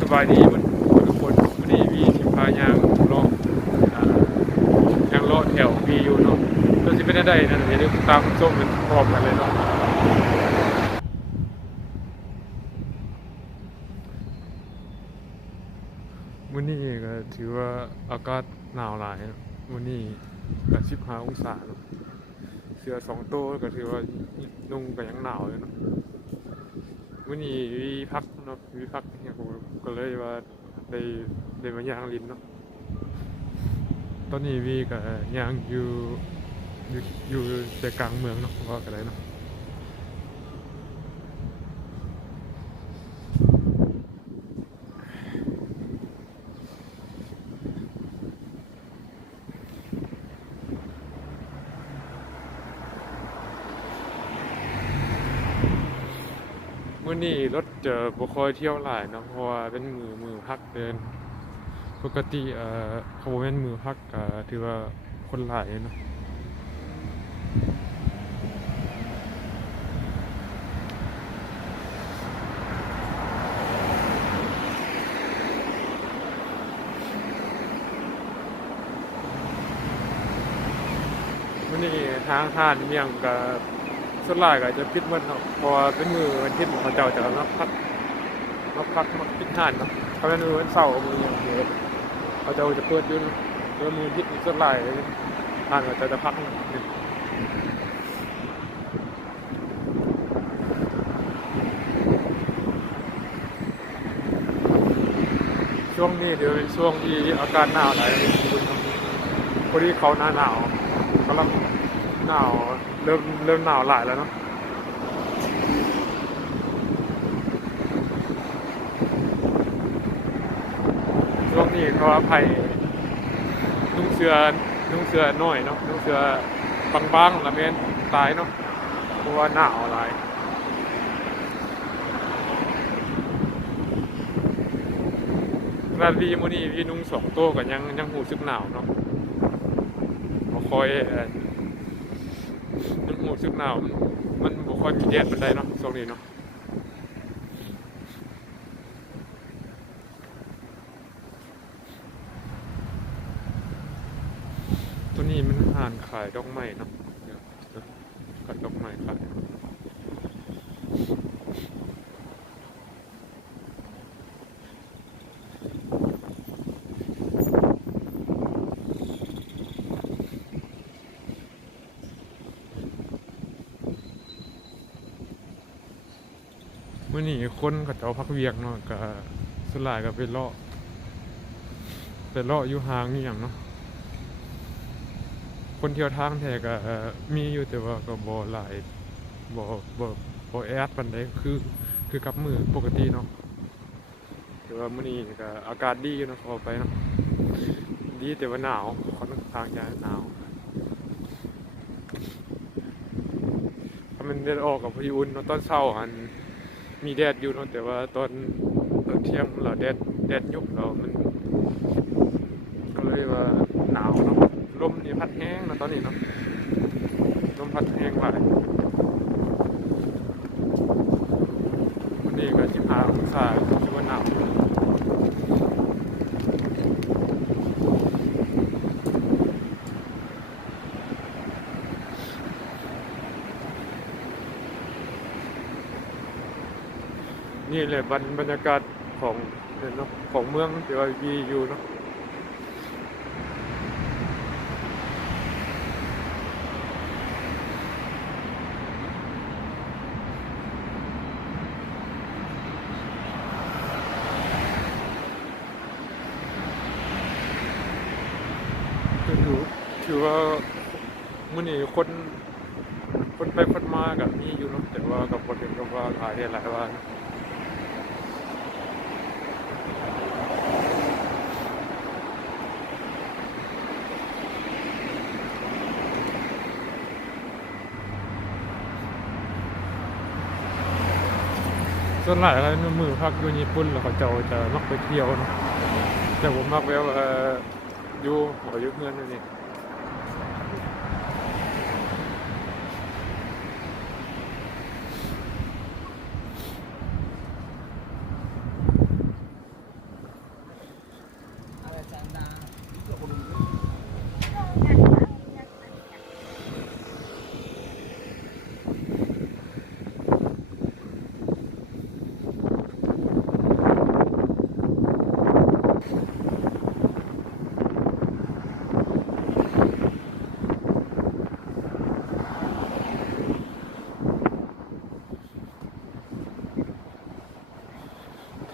สบายดีมันทุกคนวันนี้วีทิพายางเลาะอ่ายางเลาะแถววีอยู่เนาะตัวที่ไม่ได้ได้นั่นเดี๋ยวตามส้มเป็นพร้อมกันเลยเนาะวันนี้ก็ถือว่าอากาศหนาวหลายวันนี้ก็สิบห้าองศาเสื้อสองตัวก็ถือว่านุ่งก็ยังหนาวเลยเนาะวันนี้วีพัก นาะวีพักเนี่ยผมก็เลยว่าได้ได้มายางลินเนาะตอนนี้วีก็ยางอยู่อยู่อยู่ใจกลางเมืองเนาะว่ากันเลยเนาะ วันนี้รถจะบ่ค่อยเที่ยวหลายเนาะเพราะว่าเป็นมือมือพักเดิน ปกติเอ่อเขาบ่แม่นมือพักถือว่าคนหลายเนาะวันนี้ทางห้านเมียงกับ ส่วนหลายก็จะปิดหมันเนาะเพราะว่าเป็นมือวันอาทิตย์เขาเจ้าจะมาพักมาพักมาปิดห้านเนาะเขาเป็นมือวันเสาร์มืออย่างเดียวเขาจ้าจะเปิดยืนแล้วมืออาทิตย์ส่วนหลายห้านก็จะจะพักนึ่ช่วงนี้เดี๋ยวเป็นช่วงที่อากาศหนาวหลายคุณครับพอดีเขาหน้าหนาวกำลัง หนาวเริ่มเริ่มหนาวหลายแล้วเนาะช่วงนี้เขาว่าไผ่นุ่งเสือนุ่งเสื้อน้อยเนาะนุ่งเสื้อบางๆละเมนตายเนาะเพราะว่าหนาวหลายราวีมื้อนี้พี่นุ่งสองโต๊ะก็ยังยังหูซึกหนาวเนาะบ่ค่อย มันหมูซึกหนาวมันมันบ่ค่อมีแดดปานไดเนาะตรงนี้เนาะตัวนี้มันห่านขายดอกไม้เนาะเดี๋ยวเดี๋ยวขายดอกไม้ขาย มื้อนี้คนเขาเจ้าพักเวียกเนาะก็สวนหลายก็ไปเลาะไปเลาะอยู่ห้างอีหยังเนาะคนเที่ยวทางแท้ก็มีอยู่แต่ว่าก็บ่หลายบ่บ่บ่แอดปานใดคือ คือกับมือปกติเนาะแต่ว่ามื้อนี้ก็อากาศดีอยู่เนาะออไปเนาะดีแต่ว่าหนาวค่อนข้างจะหนาวถ้ามันแดดออกกับพายุอุ่นเนาะตอนเช้าอัน มีแดดอยู่นะแต่ว่าตอนตอนเที่ยงเราแดดแดดยุบเรามัน ก็เลยว่าหนาวเนาะลมนี่พัดแห้งนะตอนนี้เนาะลมพัดแห้งหลายวันนี้ก็สิบห้าองศาถือว่าหนาว นี่แหละบรรบรรยากาศของเนาะของเมืองที่ว่าวีอยู่เนาะถือถือว่ามื่อนี้คนคนไปคนมากับมีอยู่เนาะแต่ว่ากับคนเดียวกับว่าหายหลายวัน ส่วนหลายแล้วมือพักอยู่ญี่ปุ่นแล้วเขาเจ้าจะมักไปเที่ยวนะแต่ผมมักแบบเอ่ออยู่หออยู่เงินนั่น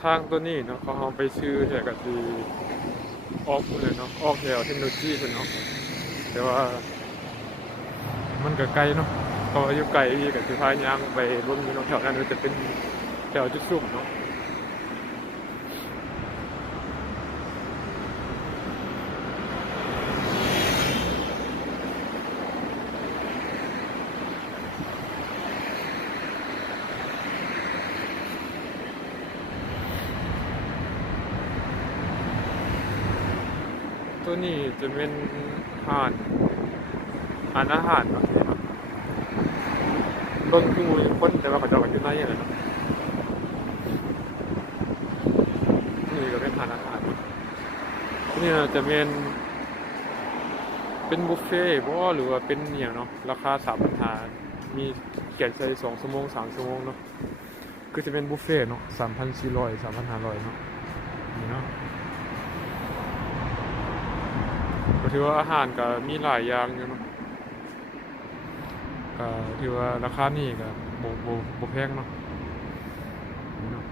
ทางตัวนี้เนาะเขาเอาไปซื้อแต่ก็คือออกเลยเนาะออกแถวเทคโนโลยีเพิ่นเนาะแต่ว่า มันก็ไกลเนาะพออาอยู่ไกลอีกก็สิพายางไปรถอยู่เนาะแถวนั้นมันจะเป็นแถวจุดสุ่มเนาะ ตัวนี้จะเป็นห่านห่านอาหารเนาะนี่เนาะเบิ่งคือหมูคนแต่ว่าเขาจะกันอยู่ในอะไรเนาะนี่ก็เป็นห่านอาหารเนาะนี่น่าจะเป็นเป็นบุฟเฟ่ต์บ่หรือว่าเป็นเนี่ยงเนาะราคาสามพันหามีเกียรติใช้สองชั่วโมงสามชั่วโมงเนาะคือจะเป็นบุฟเฟ่ต์เนาะสามพันสี่ร้อยสามพันห้าร้อยเนาะนี่เนาะ ก็ถือว่าอาหารก็มีหลายอย่างอยู่เนาะก็ถือว่าราคานี่ก็บ่บ่บ่แพงเนาะนี่เนาะ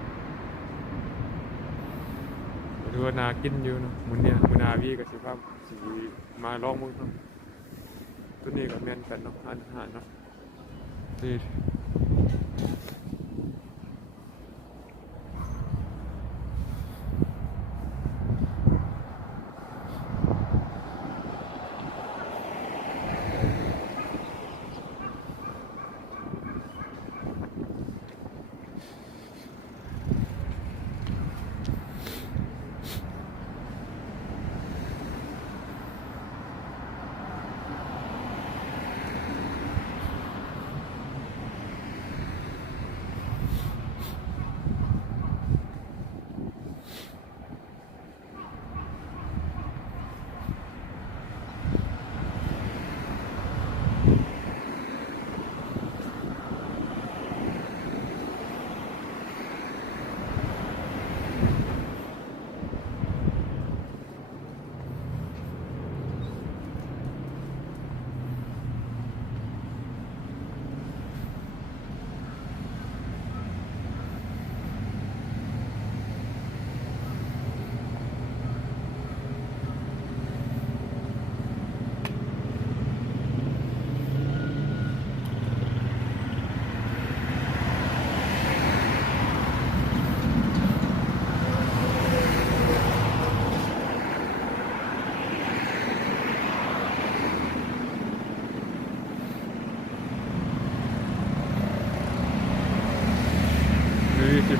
ถือว่านากินอยู่เนาะมื้อเนี้ยมื้อนาวีก็สิพาสิมาลองมึงเนาะตัวนี้ก็แม่นกันเนาะอาหารเนาะนี่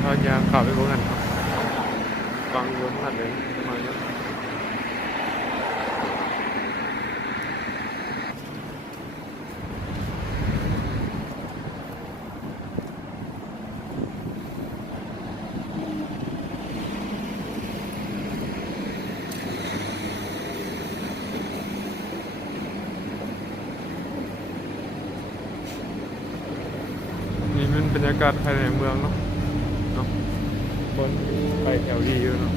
มีสิพายางข่าวไปพวกนั้นครับฟังวนผ่านเลยประมาณนี้นี่มันบรรยากาศภายในเมืองเนาะ คนไปแถวดีอยู่เนาะ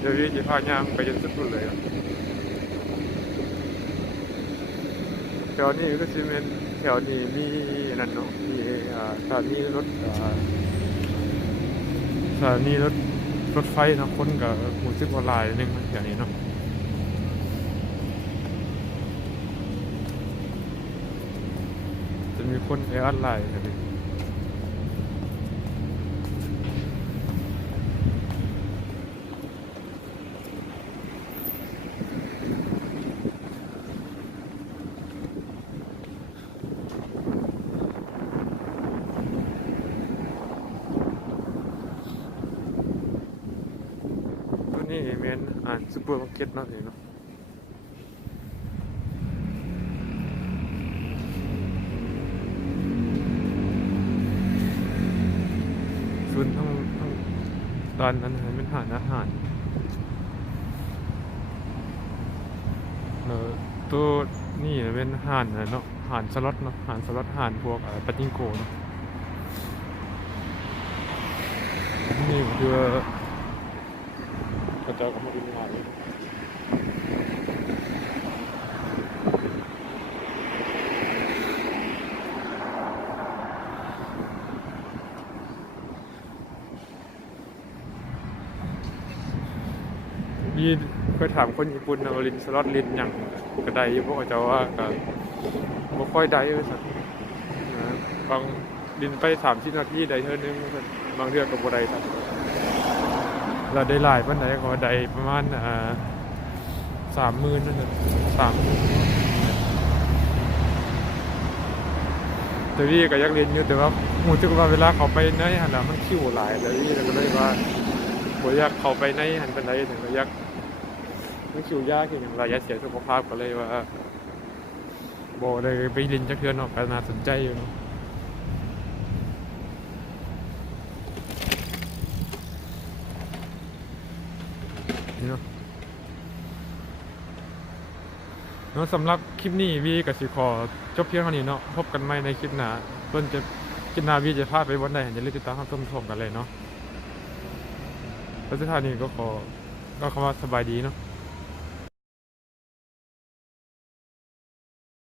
เดี๋ยวนี้จะพายางไปจนสุดเลยอะแถวนี้ก็จะเป็นแถวนี้มีนั่นเนาะมีสถานีรถสถานีรถรถไฟเนาะคนกับหมู่สิบกว่าลายนึงแถวนี้เนาะจะมีคนแออัดไลน์กันดิตัวนี้เมนอ่านซู เปอร์มาร์เก็ตเนาะนี่เนาะส่วนทั้งทั้งตอนนั้นเป็นหารอาหารเออตัวนี่เป็นห่านนะเนาะห่านสล็อตเนาะห่านสล็อตห่านพวกอะไรปัจิงโกเนาะนี่คือ хотя кому не надо. ยีเคยถามคนญี่ปุ่นเอาลินสล็อตลินอย่างกระไดยพวกเจ้าว่าก็บ่ค่อยได้เลยสักบางลินไปสามชิ้นนาทีได้เท่านึงบางเรื่องกับบ่ได้สัก เราได้หลายปานใดก็ได้ประมาณอ่าสามหมื่นนั่นแหละสามแต่พี่ก็อยักเรียนอยู่แต่ว่าหมูจึกว่าเวลาเขาไปในหันน่ะมันคิวหลายแล้วพี่ก็เลยว่าบ่อยากเขาไปในหันปานใดถึงอยากมันคิวยากอย่างรยะเสียสุขภาพก็เลยว่าบอเลยไปลินจักเทือนออกก็น่าสนใจอยู่ เนาะนี่เนาะเนาะสำหรับคลิปนี้วีกับสิขอจบเพียงเท่านี้เนาะพบกันใหม่ในคลิปหน้าเพิ่นจะคลิปหน้าวีจะพาไปวันใดอย่าลืมติดตามรับชมชมกันเลยเนาะแล้วสุดท้ายนี้ก็ขอก็คำว่าสบายดีเนาะ